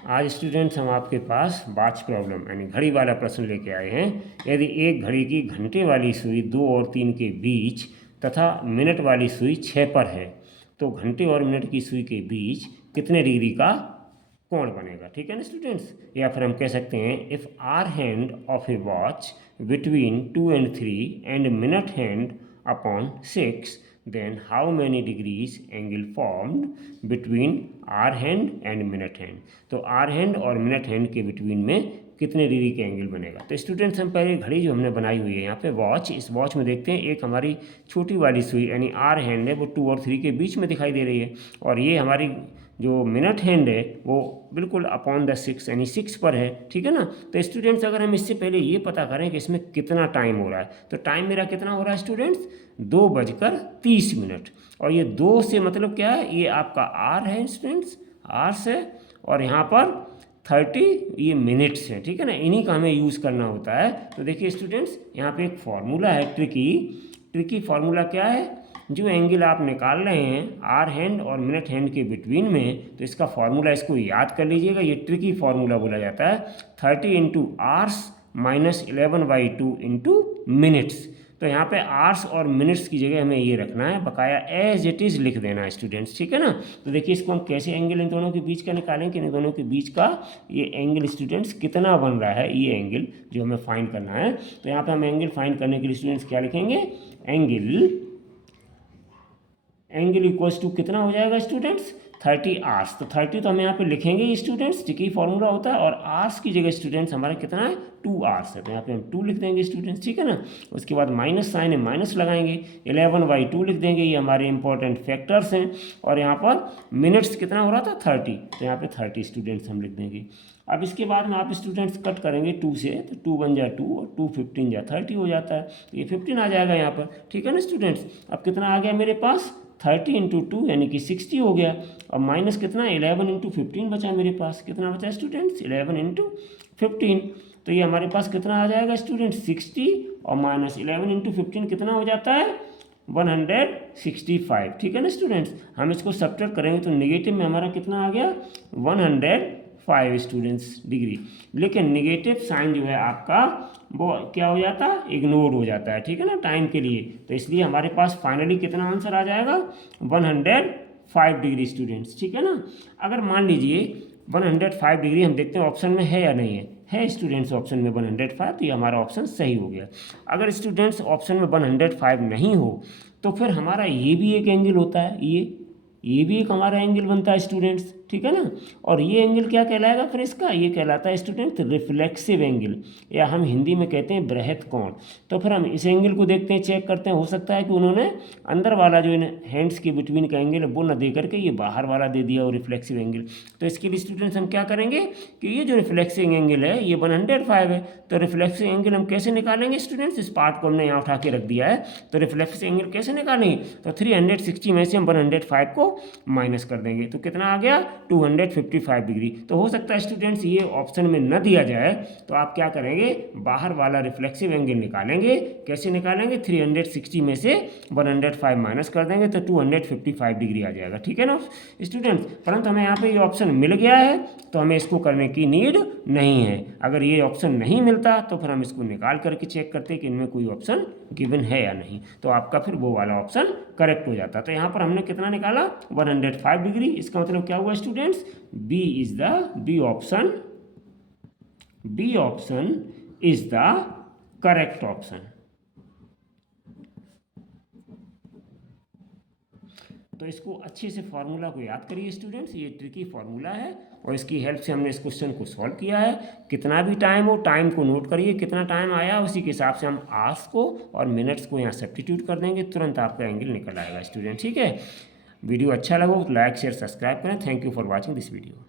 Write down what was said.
आज स्टूडेंट्स हम आपके पास वॉच प्रॉब्लम यानी घड़ी वाला प्रश्न लेके आए हैं। यदि एक घड़ी की घंटे वाली सुई 2 और 3 के बीच तथा मिनट वाली सुई 6 पर है तो घंटे और मिनट की सुई के बीच कितने डिग्री का कोण बनेगा। ठीक है ना स्टूडेंट्स। या फिर हम कह सकते हैं if hour hand of a watch between 2 and 3 and minute hand upon 6 then how many degrees angle formed between hour hand and minute hand. तो आर हैंड और मिनट हैंड के बिटवीन में कितने डिग्री का एंगल बनेगा। तो students हम पहले घड़ी जो हमने बनाई हुई है यहाँ पे वॉच, इस वॉच में देखते हैं एक हमारी छोटी वाली सुई यानी आर हैंड है वो 2 और 3 के बीच में दिखाई दे रही है और ये हमारी जो मिनट हैंड है वो बिल्कुल अपॉन द 6 यानी 6 पर है। ठीक है ना। तो स्टूडेंट्स अगर हम इससे पहले ये पता करें कि इसमें कितना टाइम हो रहा है तो टाइम मेरा कितना हो रहा है स्टूडेंट्स 2:30 और ये 2 से मतलब क्या है, ये आपका आर है स्टूडेंट्स, आर से और यहाँ पर 30 ये मिनट्स है। ठीक है ना। इन्हीं का हमें यूज़ करना होता है। तो देखिए स्टूडेंट्स यहाँ पे एक फॉर्मूला है ट्रिकी फार्मूला क्या है, जो एंगल आप निकाल रहे हैं आर हैंड और मिनट हैंड के बिटवीन में, तो इसका फार्मूला इसको याद कर लीजिएगा। ये ट्रिकी फार्मूला बोला जाता है 30 into hours minus 11/2 into minutes. तो यहाँ पे आर्स और मिनट्स की जगह हमें ये रखना है, बकाया एज इट इज़ लिख देना है स्टूडेंट्स। ठीक है ना। तो देखिए इसको हम कैसे एंगल इन दोनों के बीच का निकालें कि इन दोनों के बीच का ये एंगल स्टूडेंट्स कितना बन रहा है, ये एंगल जो हमें फाइंड करना है। तो यहाँ पे हम एंगल फाइंड करने के लिए स्टूडेंट्स क्या लिखेंगे, एंगल इक्वल्स टू कितना हो जाएगा स्टूडेंट्स 30 आर्स। तो 30 तो हम यहाँ पे लिखेंगे ही स्टूडेंट्स, ठीक ही फॉर्मूला होता है, और आर्स की जगह स्टूडेंट्स हमारा कितना है 2 आर्स है, तो यहाँ पे हम 2 लिख देंगे स्टूडेंट्स। ठीक है ना। उसके बाद माइनस साइन है, माइनस लगाएंगे, 11/2 लिख देंगे, ये हमारे इंपॉर्टेंट फैक्टर्स हैं। और यहाँ पर मिनट्स कितना हो रहा था 30, तो यहाँ पे 30 स्टूडेंट्स हम लिख देंगे। अब इसके बाद में आप स्टूडेंट्स कट करेंगे 2 से, तो 2 बन जाए 2 और 2 15 जा 30 हो जाता है, तो ये 15 आ जाएगा यहाँ पर। ठीक है ना स्टूडेंट्स। अब कितना आ गया मेरे पास 30 इंटू 2 यानी कि 60 हो गया, और माइनस कितना 11 इंटू 15 बचा मेरे पास, कितना बचा स्टूडेंट्स 11 इंटू 15। तो ये हमारे पास कितना आ जाएगा स्टूडेंट्स 60 और माइनस 11 इंटू 15 कितना हो जाता है 165। ठीक है ना स्टूडेंट्स। हम इसको सब्ट्रैक्ट करेंगे तो नेगेटिव में हमारा कितना आ गया 105 स्टूडेंट्स डिग्री। लेकिन नेगेटिव साइन जो है आपका वो क्या हो जाता है, इग्नोर हो जाता है। ठीक है ना, टाइम के लिए। तो इसलिए हमारे पास फाइनली कितना आंसर आ जाएगा 105 डिग्री स्टूडेंट्स। ठीक है ना। अगर मान लीजिए 105 डिग्री हम देखते हैं ऑप्शन में है या नहीं है स्टूडेंट्स ऑप्शन में 105, तो ये हमारा ऑप्शन सही हो गया। अगर स्टूडेंट्स ऑप्शन में 105 नहीं हो तो फिर हमारा ये भी एक एंगल होता है, ये भी एक हमारा एंगल बनता है स्टूडेंट्स। ठीक है ना। और ये एंगल क्या कहलाएगा फिर इसका, ये कहलाता है स्टूडेंट रिफ्लेक्सिव एंगल, या हम हिंदी में कहते हैं बृहत कोण। तो फिर हम इस एंगल को देखते हैं, चेक करते हैं, हो सकता है कि उन्होंने अंदर वाला जो हैंड्स के बिटवीन का एंगल है वो न दे करके ये बाहर वाला दे दिया और रिफ्लेक्सिव एंगल। तो इसके लिए स्टूडेंट्स हम क्या करेंगे कि ये जो रिफ्लेक्सिव एंगल है ये 105 है, तो रिफ्लेक्सिव एंगल हम कैसे निकालेंगे स्टूडेंट्स, इस पार्ट को हमने यहाँ उठा के रख दिया है। तो रिफ्लेक्सिव एंगल कैसे निकालेंगे, तो 360 में से हम 105 को माइनस कर देंगे, तो कितना आ गया 255 डिग्री। तो हो सकता है स्टूडेंट्स ये ऑप्शन में न दिया जाए, तो आप क्या करेंगे बाहर वाला रिफ्लेक्सिव एंगल निकालेंगे। कैसे निकालेंगे, 360 में से 105 माइनस कर देंगे तो 255 डिग्री आ जाएगा। ठीक है ना स्टूडेंट्स। परंतु हमें यहाँ पे ये ऑप्शन मिल गया है तो हमें इसको करने की नीड नहीं है। अगर ये ऑप्शन नहीं मिलता तो फिर हम इसको निकाल करके चेक करते कि इनमें कोई ऑप्शन गिवन है या नहीं, तो आपका फिर वो वाला ऑप्शन करेक्ट हो जाता। तो यहाँ पर हमने कितना निकाला 105 डिग्री। इसका मतलब क्या हुआ students, B option is the correct option. तो इसको अच्छे से फार्मूला को याद करिए स्टूडेंट्स, ये ट्रिकी फार्मूला है और इसकी हेल्प से हमने इस क्वेश्चन को सॉल्व किया है। कितना भी टाइम हो, टाइम को नोट करिए, कितना टाइम आया उसी के हिसाब से हम आवर्स को और मिनट्स को यहाँ सब्स्टिट्यूट कर देंगे, तुरंत आपका एंगल निकल आएगा स्टूडेंट। ठीक है। वीडियो अच्छा लगा तो लाइक शेयर सब्सक्राइब करें। Thank you for watching this video.